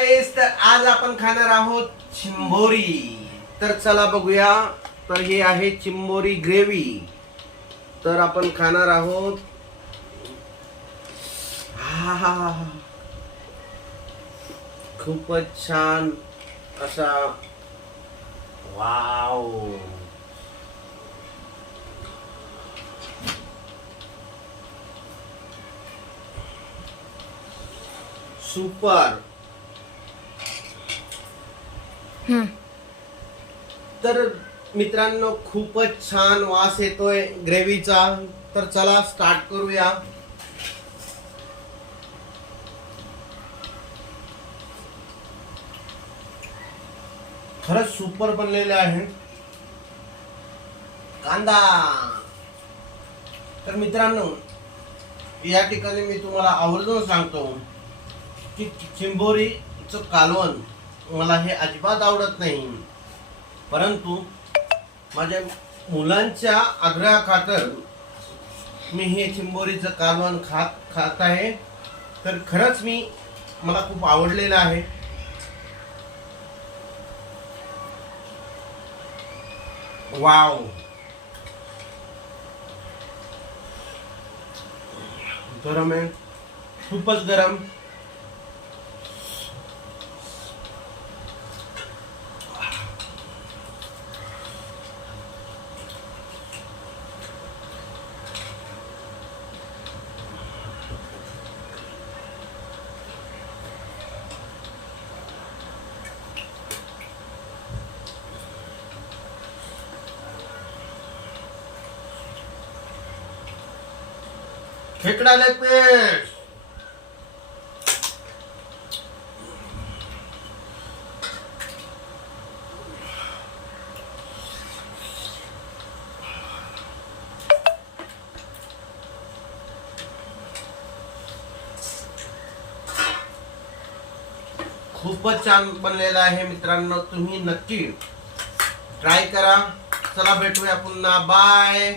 तर आज आपण खाणार आहोत चिंबोरी. तर चला बघूया. तर हे आहे चिंबोरी ग्रेव्ही. तर आपण खाणार आहोत. खूपच छान असा. वाव. सुपर. तर मित्रांनो खूपच छान वास येतोय ग्रेव्हीचा. तर चला स्टार्ट करूया. खरंच सुपर बनलेले आहे. कांदा. तर मित्रांनो या ठिकाणी मी तुम्हाला आवर्जून सांगतो की चिंबोरीचं कालवण मला हे अजिबात आवडत नाही, परंतु माझ्या मुलांच्या आग्रहाखातर मी हे चिंबोरीचं कालवण खात आहे. तर खरंच मला खूप आवडलेलं आहे. वाव. गरम आहे, खूपच गरम. खेकडा लेग पीस. खूपच छान बनलेला आहे मित्रांनो. तुम्ही नक्की ट्राय करा. चला भेटूया पुन्हा. बाय.